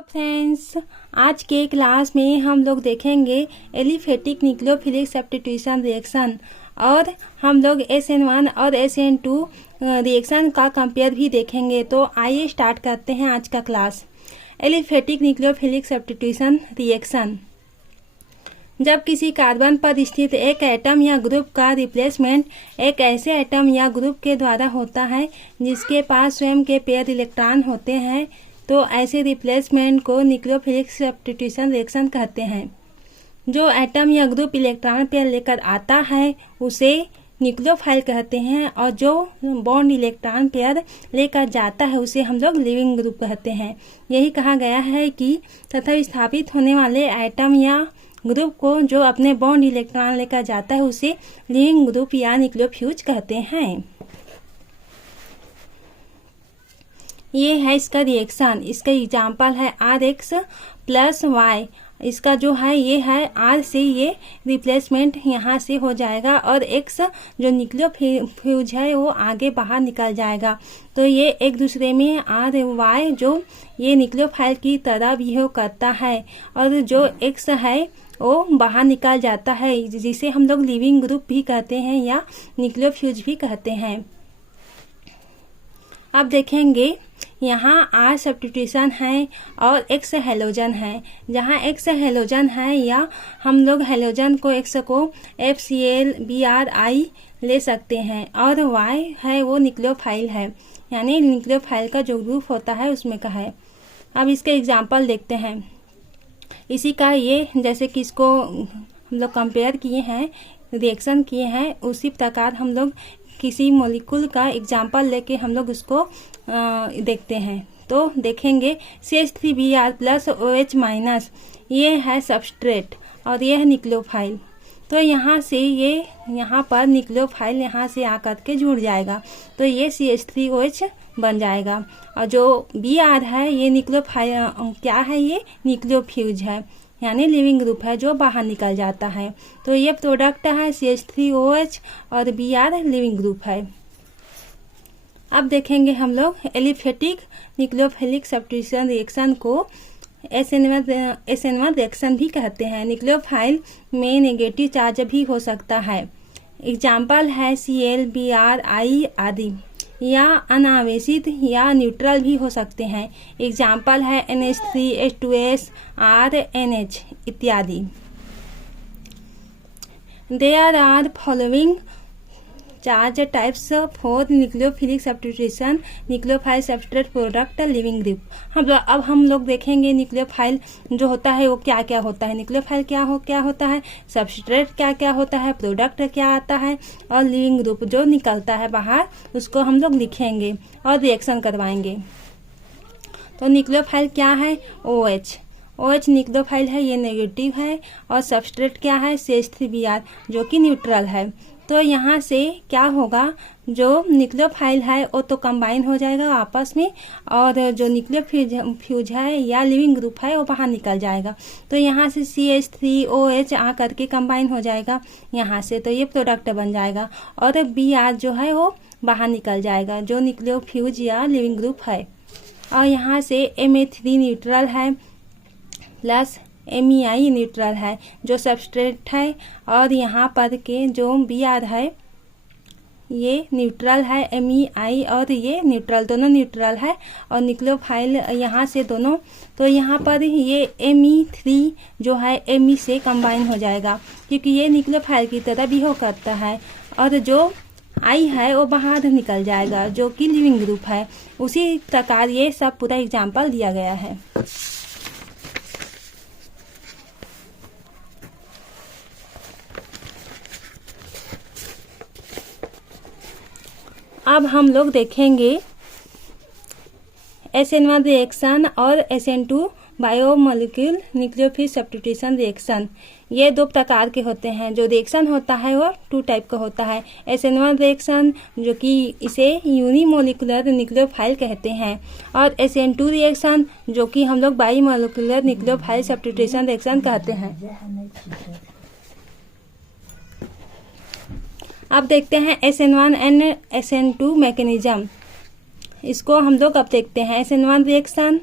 Hello friends, आज के class में हम लोग देखेंगे एलिफेटिक न्यूक्लियोफिलिक सब्स्टिट्यूशन रिएक्शन और हम लोग SN1 और SN2 रिएक्शन का कंपेयर भी देखेंगे। तो आइए स्टार्ट करते हैं आज का class. Aliphatic nucleophilic substitution reaction. जब किसी कार्बन पर स्थित एक एटम या ग्रुप का रिप्लेसमेंट एक ऐसे एटम या ग्रुप के द्वारा होता है जिसके पास स्वयं के पेयर इलेक्ट्रॉन होते हैं, तो ऐसे रिप्लेसमेंट को न्यूक्लियोफिलिक सब्स्टिट्यूशन रिएक्शन कहते हैं। जो एटम या ग्रुप इलेक्ट्रॉन पेयर लेकर आता है उसे न्यूक्लियोफाइल कहते हैं, और जो बॉन्ड इलेक्ट्रॉन पेयर लेकर जाता है उसे हम लोग लिविंग ग्रुप कहते हैं। यही कहा गया है कि तथा स्थापित होने वाले एटम या ग्रुप को जो अपने बॉन्ड इलेक्ट्रॉन लेकर जाता है उसे लिविंग ग्रुप या न्यूक्लियोफ्यूज कहते हैं। ये है इसका रिएक्शन। इसका एग्जाम्पल है RX प्लस Y। इसका जो है ये है R से ये रिप्लेसमेंट यहाँ से हो जाएगा और X जो न्यूक्लियोफ्यूज है वो आगे बाहर निकल जाएगा। तो ये एक दूसरे में RY जो ये न्यूक्लियोफाइल की तरह बिहेव करता है और जो X है वो बाहर निकल जाता है, जिसे हम लोग लिविंग ग्रुप भी कहते हैं या न्यूक्लियोफ्यूज भी कहते हैं। अब देखेंगे यहाँ R सब्स्टिट्यूशन है और X हेलोजन है। जहाँ X हेलोजन है या हम लोग हेलोजन को X को FCl BrI ले सकते हैं, और Y है वो न्यूक्लियोफाइल है, यानी न्यूक्लियोफाइल का जो ग्रुप होता है उसमें का है। अब इसका एग्जांपल देखते हैं। इसी का ये जैसे कि इसको हम लोग कंपेयर किए हैं, रिएक्शन किए हैं, उसी प्रकार हम लोग किसी मॉलिक्यूल का एग्जाम्पल लेके हम लोग उसको देखते हैं। तो देखेंगे CH3Br प्लस OH माइनस, ये है सबस्ट्रेट और ये है न्यूक्लियोफाइल। तो यहाँ से ये यहाँ पर न्यूक्लियोफाइल यहाँ से आकर के जुड़ जाएगा, तो ये CH3OH बन जाएगा। और जो Br है ये न्यूक्लियोफाइल क्या है, ये न्यूक्लियोफ्यूज है, यानी लिविंग ग्रुप है जो बाहर निकल जाता है। तो ये प्रोडक्ट है CH3OH और Br लिविंग ग्रुप है। अब देखेंगे हम लोग एलिफेटिक न्यूक्लियोफिलिक सब्स्टिट्यूशन रिएक्शन को SN1 रिएक्शन भी कहते हैं। न्यूक्लियोफाइल में नेगेटिव चार्ज भी हो सकता है। एग्जाम्पल है Cl BrI आदि, या अनावेशित या न्यूट्रल भी हो सकते हैं। एग्जाम्पल है NH3 H2S R NH इत्यादि। There are following charge types for nucleophilic substitution nucleophile substrate product leaving group. अब हम लोग देखेंगे न्यूक्लियोफाइल जो होता है वो क्या क्या होता है, न्यूक्लियोफाइल क्या होता है, सबस्ट्रेट क्या होता है, प्रोडक्ट क्या आता है, और लिविंग ग्रुप जो निकलता है बाहर उसको हम लोग लिखेंगे और रिएक्शन करवाएंगे। तो न्यूक्लियोफाइल क्या है, OH न्यूक्लियोफाइल है, ये नेगेटिव है, और सबस्ट्रेट क्या है, CH3Br जो कि न्यूट्रल है। तो यहाँ से क्या होगा, जो न्यूक्लियोफाइल है वो तो कंबाइन हो जाएगा आपस में, और जो न्यूक्लियोफ्यूज है या लिविंग ग्रुप है वो बाहर निकल जाएगा। तो यहाँ से CH3OH आ करके कंबाइन हो जाएगा यहाँ से, तो ये प्रोडक्ट बन जाएगा, और Br जो है वो बाहर निकल जाएगा जो न्यूक्लियोफ्यूज या लिविंग ग्रुप है। और यहाँ से Ma3 न्यूट्रल है प्लस MEI न्यूट्रल है जो सबस्ट्रेट है, और यहाँ पर के जो Br है ये न्यूट्रल है, MEI और ये न्यूट्रल, दोनों न्यूट्रल है, और न्यूक्लियोफाइल यहाँ से दोनों। तो यहाँ पर ये Me3 जो है Me से कंबाइन हो जाएगा क्योंकि ये न्यूक्लियोफाइल की तरह बिहेव करता है, और जो I है वो बाहर निकल जाएगा जो कि लिविंग ग्रुप है। उसी प्रकार ये सब पूरा एग्जाम्पल दिया गया है। अब हम लोग देखेंगे SN1 रिएक्शन और SN2 biomolecule nucleophilic substitution reaction. ये दो प्रकार के होते हैं। जो रिएक्शन होता है वो 2 टाइप का होता है। SN1 रिएक्शन जो कि इसे यूनिमोलिकुलर न्यूक्लियोफाइल कहते हैं, और SN2 रिएक्शन जो कि हम लोग बाईमोलिकुलर न्यूक्लियोफाइल सब्स्टिट्यूशन रिएक्शन कहते हैं। अब देखते हैं SN1 एंड SN2 मैकेनिज्म। इसको हम लोग अब देखते हैं। SN1 reaction